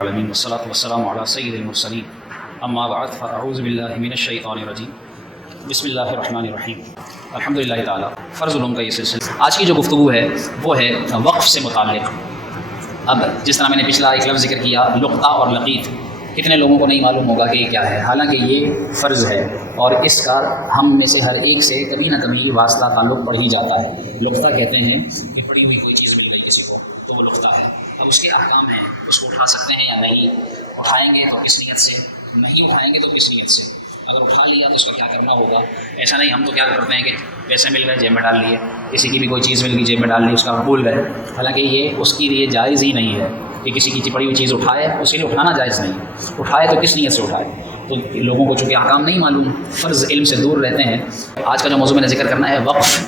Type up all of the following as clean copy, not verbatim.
العالمین والصلاة والسلام علی سید المرسلین اما بعد فاعوذ باللہ من الشیطان الرجیم بسم اللہ الرحمن الرحیم الحمدللہ تعالی فرض العلوم کا یہ سلسلہ آج کی جو گفتگو ہے وہ ہے وقف سے متعلق۔ اب جس طرح میں نے پچھلا ایک لفظ ذکر کیا لقطہ اور لقیط، کتنے لوگوں کو نہیں معلوم ہوگا کہ یہ کیا ہے، حالانکہ یہ فرض ہے اور اس کا ہم میں سے ہر ایک سے کبھی نہ کبھی واسطہ تعلق پڑ ہی جاتا ہے۔ لقطہ کہتے ہیں کہ پڑی ہوئی کوئی چیز مل گئی کسی کو تو وہ لقطہ ہے۔ اب اس کے احکام ہیں، اس کو اٹھا سکتے ہیں یا نہیں، اٹھائیں گے تو کس نیت سے، نہیں اٹھائیں گے تو کس نیت سے، اگر اٹھا لیا تو اس کا کیا کرنا ہوگا۔ ایسا نہیں ہم تو کیا کرتے ہیں کہ پیسے مل گئے جیب میں ڈال لیے، کسی کی بھی کوئی چیز مل گئی جیب میں ڈال لی، اس کا بھول گئے، حالانکہ یہ اس کے لیے جائز ہی نہیں ہے کہ کسی کی پڑی ہوئی چیز اٹھائے، اس کے لیے اٹھانا جائز نہیں، اٹھائے تو کس نیت سے اٹھائے۔ تو لوگوں کو چونکہ احکام نہیں معلوم، فرض علم سے دور رہتے ہیں۔ آج کا جو موضوع میں نے ذکر کرنا ہے وقف،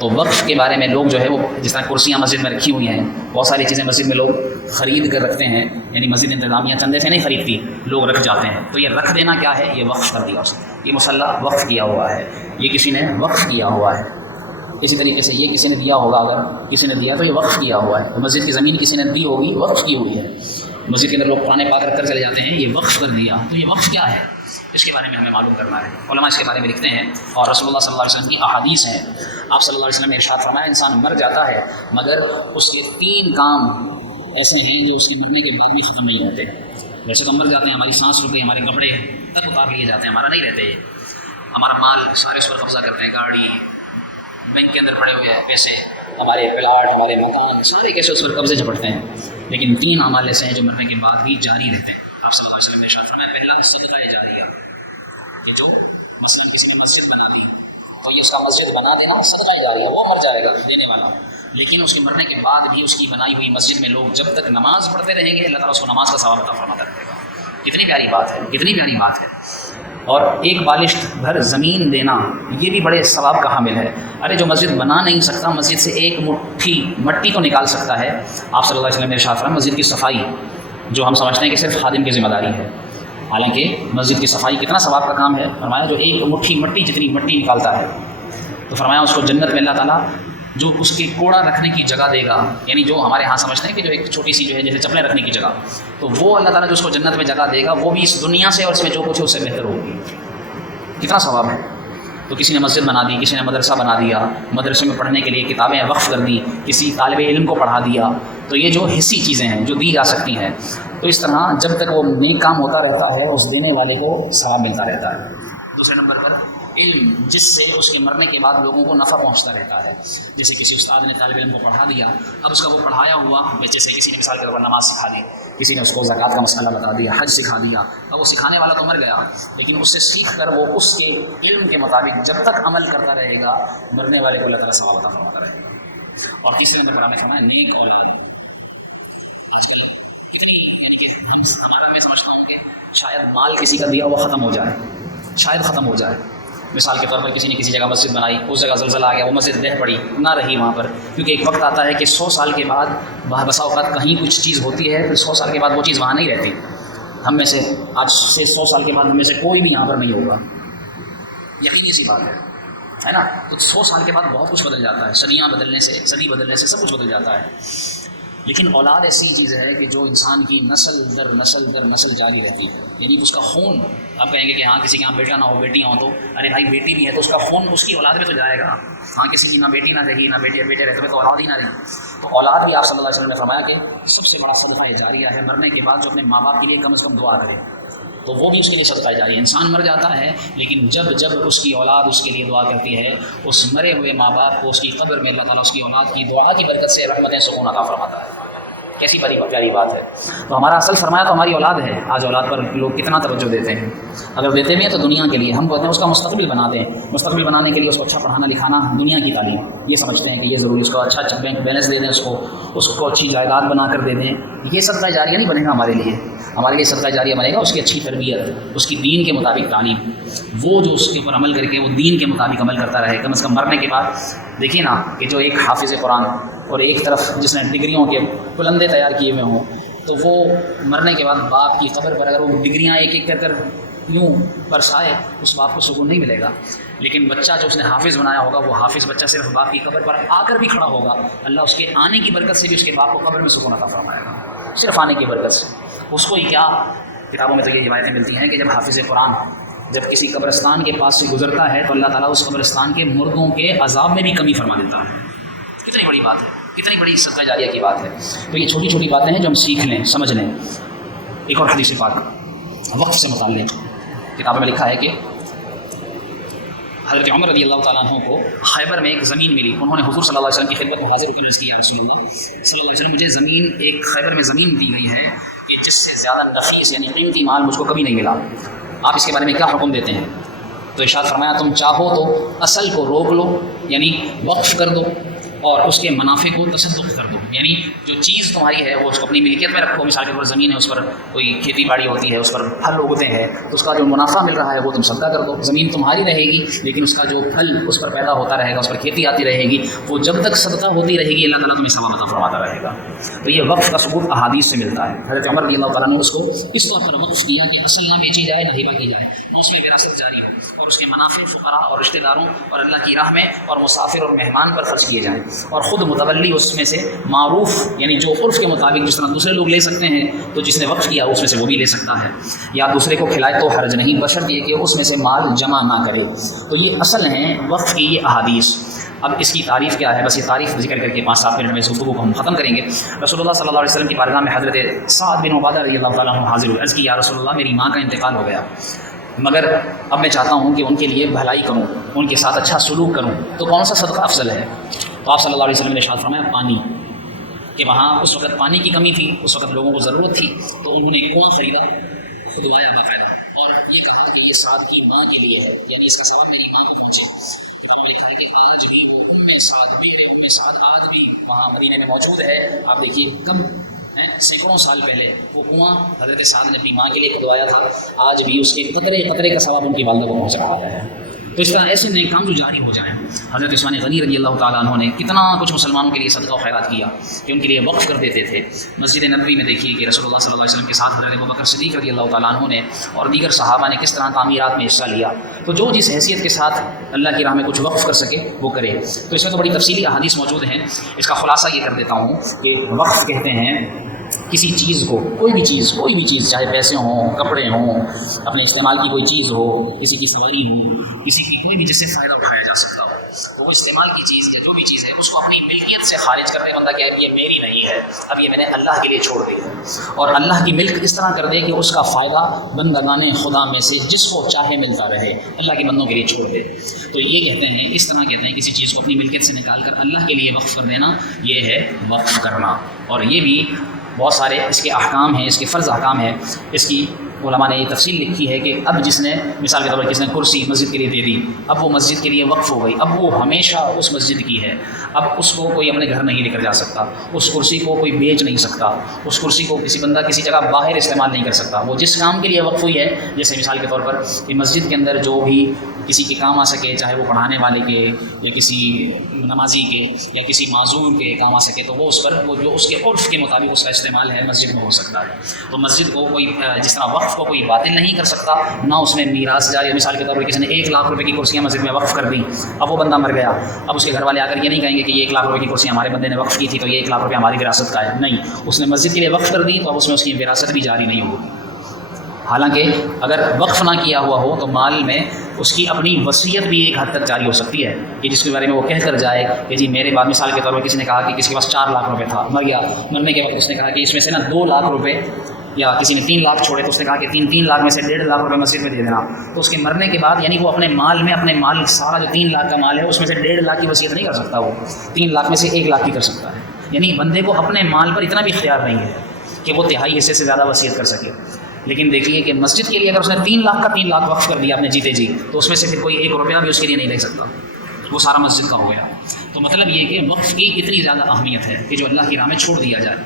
تو وقف کے بارے میں لوگ جو ہے وہ جس طرح کرسیاں مسجد میں رکھی ہوئی ہیں، بہت ساری چیزیں مسجد میں لوگ خرید کر رکھتے ہیں، یعنی مسجد انتظامیہ چندے سے نہیں خریدتی، لوگ رکھ جاتے ہیں، تو یہ رکھ دینا کیا ہے، یہ وقف کر دیا اس نے، یہ مصلی وقف کیا ہوا ہے، یہ کسی نے وقف کیا ہوا ہے۔ اسی طریقے سے یہ کسی نے دیا ہوگا، اگر کسی نے دیا تو یہ وقف کیا ہوا ہے۔ تو مسجد کی زمین کسی نے دی ہوگی، وقف کی ہوئی ہے، مسجد کے اندر لوگ قرآن پاک رکھ کر چلے جاتے ہیں، یہ وقف کر دیا، تو یہ وقف کیا ہے، اس کے بارے میں ہمیں معلوم کرنا ہے۔ علماء اس کے بارے میں لکھتے ہیں اور رسول اللہ صلی اللہ علیہ وسلم کی احادیث ہیں۔ آپ صلی اللہ علیہ وسلم نے ارشاد فرمایا انسان مر جاتا ہے مگر اس کے 3 کام ایسے ہیں جو اس کے مرنے کے بعد بھی ختم نہیں ہوتے۔ ویسے تو ہم مر جاتے ہیں، ہماری سانس رک گئی، ہمارے کپڑے تک اتار لیے جاتے ہیں، ہمارا نہیں رہتے، ہمارا مال سارے اس پر قبضہ کرتے ہیں، گاڑی، بینک کے اندر پڑے ہوئے ہیں پیسے، ہمارے پلاٹ، ہمارے مکان، سارے کیسے اس پر قبضے جھپٹتے ہیں، لیکن 3 اعمال ایسے ہیں جو مرنے کے بعد بھی جاری رہتے ہیں۔ آپ صلی اللہ علیہ وسلم نے ارشاد فرمایا پہلا صدقہ جاریہ، کہ جو مثلا کسی نے مسجد بنا دی تو یہ اس کا مسجد بنا دینا صدقہ جاریہ، وہ مر جائے گا دینے والا، لیکن اس کے مرنے کے بعد بھی اس کی بنائی ہوئی مسجد میں لوگ جب تک نماز پڑھتے رہیں گے اللہ تعالیٰ اس کو نماز کا ثواب عطا فرماتا رہے گا۔ کتنی پیاری بات ہے، کتنی پیاری بات ہے۔ اور ایک بالشت بھر زمین دینا یہ بھی بڑے ثواب کا حامل ہے۔ ارے جو مسجد بنا نہیں سکتا، مسجد سے ایک مٹھی مٹی تو نکال سکتا ہے۔ آپ صلی اللہ علیہ وسلم نے ارشاد فرمایا مسجد کی صفائی، جو ہم سمجھتے ہیں کہ صرف خادم کی ذمہ داری ہے، حالانکہ مسجد کی صفائی کتنا ثواب کا کام ہے۔ فرمایا جو ایک مٹھی مٹی جتنی مٹی نکالتا ہے تو فرمایا اس کو جنت میں اللہ تعالیٰ جو اس کے کوڑا رکھنے کی جگہ دے گا، یعنی جو ہمارے ہاں سمجھتے ہیں کہ جو ایک چھوٹی سی جو ہے جیسے چپلیں رکھنے کی جگہ، تو وہ اللہ تعالیٰ جو اس کو جنت میں جگہ دے گا وہ بھی اس دنیا سے اور اس میں جو کچھ ہے اس سے بہتر ہوگی۔ کتنا ثواب ہے۔ تو کسی نے مسجد بنا دی، کسی نے مدرسہ بنا دیا، مدرسے میں پڑھنے کے لیے کتابیں وقف کر دی، کسی طالب علم کو پڑھا دیا، تو یہ جو حصی چیزیں ہیں جو دی جا سکتی ہیں، تو اس طرح جب تک وہ نیک کام ہوتا رہتا ہے اس دینے والے کو ثواب ملتا رہتا ہے۔ دوسرے نمبر پر علم، جس سے اس کے مرنے کے بعد لوگوں کو نفع پہنچتا رہتا ہے، جیسے کسی استاد نے طالب علم کو پڑھا دیا، اب اس کا وہ پڑھایا ہوا، جیسے کسی نے مثال کے طور پر نماز سکھا دی، کسی نے اس کو زکوٰۃ کا مسئلہ بتا دیا، حج سکھا دیا، اب وہ سکھانے والا تو مر گیا، لیکن اس سے سیکھ کر وہ اس کے علم کے مطابق جب تک عمل کرتا رہے گا مرنے والے کو اللہ تعالیٰ ثواب عطا فرماتا رہے گا۔ اور تیسرے نمبر پر ہمیں فرمایا نیک اولاد۔ آج کل کتنی، یعنی کہ ہمارا میں سمجھتا ہوں کہ شاید مال کسی کا دیا ہوا ختم ہو جائے، شاید ختم ہو جائے۔ مثال کے طور پر کسی نے کسی جگہ مسجد بنائی، اس جگہ زلزلہ آ گیا، وہ مسجد دہ پڑی، نہ رہی وہاں پر، کیونکہ ایک وقت آتا ہے کہ 100 سال کے بعد بسا اوقات کہیں کچھ چیز ہوتی ہے، پھر 100 سال کے بعد وہ چیز وہاں نہیں رہتی۔ ہم میں سے آج سے 100 سال کے بعد ہم میں سے کوئی بھی یہاں پر نہیں ہوگا، یقینی سی بات ہے نا۔ تو 100 سال کے بعد بہت کچھ بدل جاتا ہے، صدیاں بدلنے سے، صدی بدلنے سے سب کچھ بدل جاتا ہے، لیکن اولاد ایسی چیز ہے کہ جو انسان کی نسل در نسل جاری رہتی ہے، یعنی اس کا خون، آپ کہیں گے کہ ہاں کسی کے یہاں بیٹا نہ ہو، بیٹیاں ہوں، تو ارے بھائی بیٹی بھی ہے تو اس کا خون اس کی اولاد میں تو جائے گا۔ ہاں کسی کی نہ بیٹی نہ رہی، نہ بیٹے رہتے تو اولاد ہی نہ رہی، تو اولاد بھی آپ صلی اللہ علیہ وسلم نے فرمایا کہ سب سے بڑا صدقہ جاریہ ہے، مرنے کے بعد جو اپنے ماں باپ کے لیے کم از کم دعا کرے تو وہ بھی اس کے لیے صدقہ جاریہ ہے۔ انسان مر جاتا ہے لیکن جب اس کی اولاد اس کے لیے دعا کرتی ہے، اس مرے ہوئے ماں باپ کو اس کی قبر میں اللہ تعالیٰ اس کی اولاد کی دعا کی برکت سے رحمتیں سکون عطا فرماتا ہے۔ کیسی بڑی پیاری بات ہے۔ تو ہمارا اصل فرمایا تو ہماری اولاد ہے۔ آج اولاد پر لوگ کتنا توجہ دیتے ہیں، اگر دیتے بھی ہیں تو دنیا کے لیے، ہم کہتے ہیں اس کا مستقبل بنا دیں، مستقبل بنانے کے لیے اس کو اچھا پڑھانا لکھانا، دنیا کی تعلیم، یہ سمجھتے ہیں کہ یہ ضروری، اس کو اچھا بینک بیلنس دے دیں، اس کو اچھی جائیداد بنا کر دے دیں، یہ صدقہ جاریہ نہیں بنے گا ہمارے لیے صدقہ جاریہ بنے گا اس کی اچھی تربیت، اس کی دین کے مطابق تعلیم، وہ جو اس کے اوپر عمل کر کے وہ دین کے مطابق عمل کرتا رہے، کم از کم مرنے کے بعد۔ دیکھیے نا کہ جو ایک حافظ قرآن اور ایک طرف جس نے ڈگریوں کے بلندے تیار کیے ہوئے ہوں، تو وہ مرنے کے بعد باپ کی قبر پر اگر وہ ڈگریاں ایک ایک کر یوں برسائے، اس باپ کو سکون نہیں ملے گا، لیکن بچہ جو اس نے حافظ بنایا ہوگا، وہ حافظ بچہ صرف باپ کی قبر پر آ کر بھی کھڑا ہوگا، اللہ اس کے آنے کی برکت سے بھی اس کے باپ کو قبر میں سکون عطا فرمائے گا، صرف آنے کی برکت سے۔ اس کو ہی کیا، کتابوں میں تو یہ روایتیں ملتی ہیں کہ جب حافظ قرآن جب کسی قبرستان کے پاس سے گزرتا ہے تو اللہ تعالیٰ اس قبرستان کے مردوں کے عذاب میں بھی کمی فرما دیتا ہے۔ کتنی بڑی بات ہے، کتنی بڑی صدقہ جاریہ کی بات ہے۔ تو یہ چھوٹی چھوٹی باتیں ہیں جو ہم سیکھ لیں، سمجھ لیں۔ ایک اور حدیث پاک وقت سے متعلق کتابوں میں لکھا ہے کہ حضرت عمر رضی اللہ تعالیٰ عنہ کو خیبر میں ایک زمین ملی، انہوں نے حضور صلی اللہ علیہ وسلم کی خدمت میں حاضر ہو کر عرض کیا، رسول اللہ صلی اللہ علیہ وسلم مجھے زمین، ایک خیبر میں زمین دی گئی ہے کہ جس سے زیادہ نفیس یعنی قیمتی مال مجھ کو کبھی نہیں ملا، آپ اس کے بارے میں کیا حکم دیتے ہیں؟ تو ارشاد فرمایا تم چاہو تو اصل کو روک لو یعنی وقف کر دو، اور اس کے منافع کو تصدق کر دو، یعنی جو چیز تمہاری ہے وہ اس کو اپنی ملکیت میں رکھو۔ مثال کے طور پر زمین ہے، اس پر کوئی کھیتی باڑی ہوتی ہے، اس پر پھل اگتے ہیں، تو اس کا جو منافع مل رہا ہے وہ تم صدقہ کر دو۔ زمین تمہاری رہے گی لیکن اس کا جو پھل اس پر پیدا ہوتا رہے گا، اس پر کھیتی آتی رہے گی، وہ جب تک صدقہ ہوتی رہے گی اللہ تعالیٰ تمہیں ثواب عطا فرماتا رہے گا۔ تو یہ وقف کا ثبوت احادیث سے ملتا ہے۔ حضرت عمر رضی اللہ تعالیٰ نے اس کو اس طور پر وقف کیا کہ اصل نہ بیچی جائے نہ ہبہ کی جائے، نہ اس میں وراثت جاری ہو، اور اس کے منافع فقراء اور رشتہ داروں اور اللہ کی راہ میں اور مسافر اور مہمان پر خرچ کیے جائیں، اور خود متولی اس میں سے معروف یعنی جو عرف کے مطابق جس طرح دوسرے لوگ لے سکتے ہیں تو جس نے وقف کیا اس میں سے وہ بھی لے سکتا ہے، یا دوسرے کو کھلائے تو حرج نہیں، بشرط یہ کہ اس میں سے مال جمع نہ کرے۔ تو یہ اصل ہیں وقف کی یہ احادیث۔ اب اس کی تعریف کیا ہے، بس یہ تعریف ذکر کر کے 5-7 منٹ میں اس گفتگو کو ہم ختم کریں گے۔ رسول اللہ صلی اللہ علیہ وسلم کی بارگاہ میں حضرت سعد بن عبادہ رضی اللہ تعالیٰ عنہ حاضر ہوئے، عرض کی یا رسول اللہ میری ماں کا انتقال ہو گیا، مگر اب میں چاہتا ہوں کہ ان کے لیے بھلائی کروں، ان کے ساتھ اچھا سلوک کروں، تو کون سا صدقہ افضل ہے؟ تو آپ صلی اللہ علیہ وسلم نے ارشاد فرمایا پانی، کہ وہاں اس وقت پانی کی کمی تھی، اس وقت لوگوں کو ضرورت تھی، تو انہوں نے ایک کنواں خریدا، کھدوایا باقاعدہ، اور یہ کہا کہ یہ سعد کی ماں کے لیے ہے، یعنی اس کا ثواب میری ماں کو پہنچے۔ انہوں نے کہا کہ آج بھی وہ ام سعد آج بھی وہاں مدینے میں موجود ہے۔ آپ دیکھیے کم سینکڑوں سال پہلے وہ کنواں حضرت سعد نے اپنی ماں کے لیے کھدوایا تھا، آج بھی اس کے قطرے قطرے کا ثواب ان کی والدہ کو پہنچ رہا ہے۔ تو اس طرح ایسے نیک کام جو جاری ہو جائیں۔ حضرت عثمان غنی رضی اللہ تعالیٰ عنہ نے کتنا کچھ مسلمانوں کے لیے صدقہ و خیرات کیا کہ ان کے لیے وقف کر دیتے تھے۔ مسجد نبوی میں دیکھیے کہ رسول اللہ صلی اللہ علیہ وسلم کے ساتھ حضرت ابوبکر صدیق رضی اللہ تعالیٰ عنہ نے اور دیگر صحابہ نے کس طرح تعمیرات میں حصہ لیا۔ تو جو جس حیثیت کے ساتھ اللہ کی راہ میں کچھ وقف کر سکے وہ کرے۔ تو اس میں تو بڑی تفصیلی احادیث موجود ہیں، اس کا خلاصہ یہ کر دیتا ہوں کہ وقف کہتے ہیں کسی چیز کو، کوئی بھی چیز چاہے پیسے ہوں، کپڑے ہوں، اپنے استعمال کی کوئی چیز ہو، کسی کی سواری ہو، کسی کی کوئی بھی جس سے فائدہ اٹھایا جا سکتا ہو، تو وہ استعمال کی چیز یا جو بھی چیز ہے اس کو اپنی ملکیت سے خارج کر دے بندہ کہ اب یہ میری نہیں ہے، اب یہ میں نے اللہ کے لیے چھوڑ دی، اور اللہ کی ملک اس طرح کر دے کہ اس کا فائدہ بندگان خدا میں سے جس کو چاہے ملتا رہے، اللہ کے بندوں کے لیے چھوڑ دے۔ تو یہ کہتے ہیں، اس طرح کہتے ہیں کسی چیز کو اپنی ملکیت سے نکال کر اللہ کے لیے وقف کر دینا، یہ ہے وقف کرنا۔ اور یہ بھی بہت سارے اس کے احکام ہیں، اس کے فرض احکام ہیں۔ اس کی علماء نے یہ تفصیل لکھی ہے کہ اب جس نے مثال کے طور پر کس نے کرسی مسجد کے لیے دے دی، اب وہ مسجد کے لیے وقف ہو گئی، اب وہ ہمیشہ اس مسجد کی ہے، اب اس کو کوئی اپنے گھر نہیں لے کر جا سکتا، اس کرسی کو کوئی بیچ نہیں سکتا، اس کرسی کو کسی بندہ کسی جگہ باہر استعمال نہیں کر سکتا۔ وہ جس کام کے لیے وقف ہوئی ہے، جیسے مثال کے طور پر کہ مسجد کے اندر جو بھی کسی کے کام آ سکے، چاہے وہ پڑھانے والے کے یا کسی نمازی کے یا کسی معذور کے کام آ سکے، تو وہ اس پر وہ جو اس کے عرف کے مطابق اس کا استعمال ہے مسجد میں ہو سکتا ہے۔ تو مسجد کو کوئی جس طرح وقف کو کوئی باطل نہیں کر سکتا، نہ اس میں میراث جاری۔ مثال کے طور پر کسی نے 1 لاکھ روپے کی کرسیاں مسجد میں وقف کر دیں، اب وہ بندہ مر گیا، اب اس کے گھر والے آ کر یہ نہیں کہیں گے کہ یہ 1 لاکھ روپے کی کرسی ہمارے بندے نے وقف کی تھی تو یہ 1 لاکھ روپے ہماری وراثت کا ہے، نہیں، اس نے مسجد کے لیے وقف کر دی تو اب اس میں اس کی وراثت بھی جاری نہیں ہوگی۔ حالانکہ اگر وقف نہ کیا ہوا ہو تو مال میں اس کی اپنی وصیت بھی ایک حد تک جاری ہو سکتی ہے، کہ جس کے بارے میں وہ کہہ کر جائے کہ جی میرے بعد، مثال کے طور پر کسی نے کہا کہ کسی کے پاس 4 لاکھ روپے تھا، مر گیا، مرنے کے وقت اس نے کہا کہ اس میں سے نا 2 لاکھ روپے، یا کسی نے 3 لاکھ چھوڑے تو اس نے کہا کہ 3 لاکھ میں سے 1.5 لاکھ روپے مسجد میں دے دینا، تو اس کے مرنے کے بعد یعنی وہ اپنے مال سارا جو 3 لاکھ کا مال ہے اس میں سے 1.5 لاکھ کی وصیت نہیں کر سکتا، وہ 3 لاکھ میں سے 1 لاکھ کی کر سکتا ہے۔ یعنی بندے کو اپنے مال پر اتنا بھی اختیار نہیں ہے کہ وہ تہائی حصے سے زیادہ وصیت کر سکے۔ لیکن دیکھیے کہ مسجد کے لیے اگر اس نے 3 لاکھ کا 3 لاکھ وقف کر دیا اپنے جیتے جی، تو اس میں سے پھر کوئی 1 روپیہ بھی اس کے لیے نہیں لے سکتا، وہ سارا مسجد کا ہو گیا۔ تو مطلب یہ کہ وقف کی اتنی زیادہ اہمیت ہے کہ جو اللہ کی راہ میں چھوڑ دیا جائے۔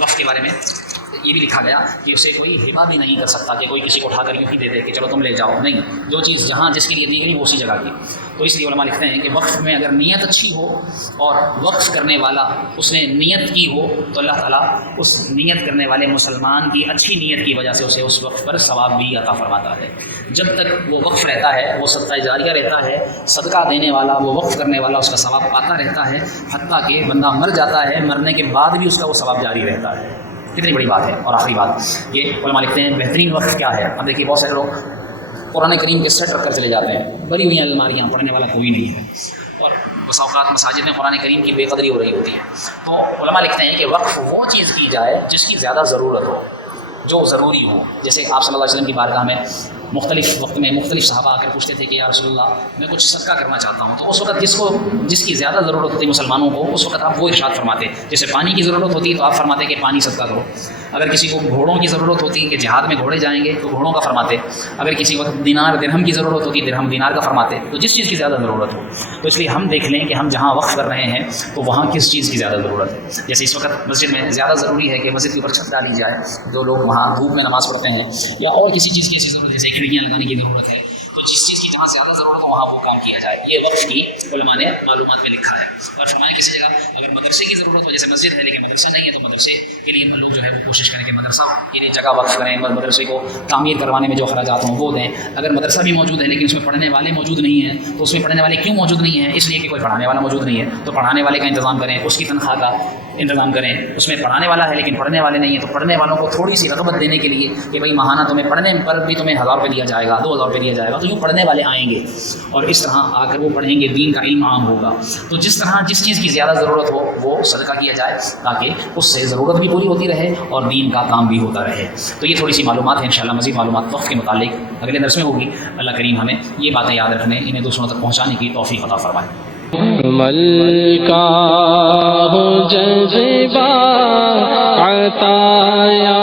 وقف کے بارے میں یہ بھی لکھا گیا کہ اسے کوئی ہبہ بھی نہیں کر سکتا کہ کوئی کسی کو اٹھا کر یوں ہی دے دے کہ چلو تم لے جاؤ، نہیں، جو چیز جہاں جس کے لیے دی گئی وہ اسی جگہ کی۔ تو اس لیے علماء لکھتے ہیں کہ وقف میں اگر نیت اچھی ہو اور وقف کرنے والا اس نے نیت کی ہو تو اللہ تعالیٰ اس نیت کرنے والے مسلمان کی اچھی نیت کی وجہ سے اسے اس وقف پر ثواب بھی عطا فرماتا ہے۔ جب تک وہ وقف رہتا ہے وہ صدقہ جاریہ رہتا ہے، صدقہ دینے والا، وہ وقف کرنے والا اس کا ثواب پاتا رہتا ہے، حتیٰ کہ بندہ مر جاتا ہے، مرنے کے بعد بھی اس کا وہ ثواب جاری رہتا ہے۔ کتنی بڑی بات ہے. اور آخری بات یہ علماء لکھتے ہیں بہترین وقت کیا ہے. اب دیکھیے بہت سارے لوگ قرآن کریم کے سیٹ رکھ کر چلے جاتے ہیں, بھری ہوئی الماریاں, پڑھنے والا کوئی نہیں ہے, اور بسا اوقات مساجد میں قرآن کریم کی بے قدری ہو رہی ہوتی ہے. تو علماء لکھتے ہیں کہ وقف وہ چیز کی جائے جس کی زیادہ ضرورت ہو, جو ضروری ہو. جیسے آپ صلی اللہ علیہ وسلم کی بارگاہ میں مختلف وقت میں مختلف صحابہ آ کر پوچھتے تھے کہ یا رسول اللہ میں کچھ صدقہ کرنا چاہتا ہوں, تو اس وقت جس کی زیادہ ضرورت ہوتی مسلمانوں کو, اس وقت آپ وہ ارشاد فرماتے. جیسے پانی کی ضرورت ہوتی تو آپ فرماتے کہ پانی صدقہ کرو. اگر کسی کو گھوڑوں کی ضرورت ہوتی کہ جہاد میں گھوڑے جائیں گے تو گھوڑوں کا فرماتے. اگر کسی کو دینار درہم کی ضرورت ہوتی درہم دینار کا فرماتے. تو جس چیز کی زیادہ ضرورت ہو, تو اس لیے ہم دیکھ لیں کہ ہم جہاں وقف کر رہے ہیں تو وہاں کس چیز کی زیادہ ضرورت ہے. جیسے اس وقت مسجد میں زیادہ ضروری ہے کہ مسجد کے اوپر چھت ڈالی جائے, جو لوگ وہاں دھوپ میں نماز پڑھتے ہیں, یا اور کسی چیز کی ایسی ضرورت ہے جیسے کھڑکیاں لگانے کی ضرورت ہے, تو جس چیز کی جہاں زیادہ ضرورت ہو وہاں وہ کام کیا جائے. یہ وقف کی علماء نے معلومات میں لکھا ہے. اور فرمایا کسی جگہ اگر مدرسے کی ضرورت ہو, جیسے مسجد ہے لیکن مدرسہ نہیں ہے, تو مدرسے کے لیے لوگ جو ہے وہ کوشش کریں کہ مدرسہ کے لیے جگہ وقف کریں, مدرسے کو تعمیر کروانے میں جو اخراجات ہوں وہ دیں. اگر مدرسہ بھی موجود ہے لیکن اس میں پڑھنے والے موجود نہیں ہیں, تو اس میں پڑھنے والے کیوں موجود نہیں ہیں؟ اس لیے کہ کوئی پڑھانے والا موجود نہیں ہے. تو پڑھانے والے کا انتظام کریں, اس کی تنخواہ کا انتظام کریں. اس میں پڑھانے والا ہے لیکن پڑھنے والے نہیں ہیں, تو پڑھنے والوں کو تھوڑی سی رغبت دینے کے لیے کہ بھائی ماہانہ تمہیں پڑھنے پر بھی تمہیں 1000 روپے دیا جائے گا, 2000 روپے دیا جائے گا, تو یوں پڑھنے والے آئیں گے اور اس طرح آ کر وہ پڑھیں گے, دین کا علم عام ہوگا. تو جس طرح جس چیز کی زیادہ ضرورت ہو وہ صدقہ کیا جائے, تاکہ اس سے ضرورت بھی پوری ہوتی رہے اور دین کا کام بھی ہوتا رہے. تو یہ تھوڑی سی معلومات ہیں. انشاءاللہ مزید معلومات وقف کے متعلق اگلے درس میں ہوگی. اللہ کریم ہمیں یہ باتیں یاد رکھنے, انہیں دوسروں تک پہنچانے کی توفیق عطا فرمائے. ملکا ہو جذبہ عطایا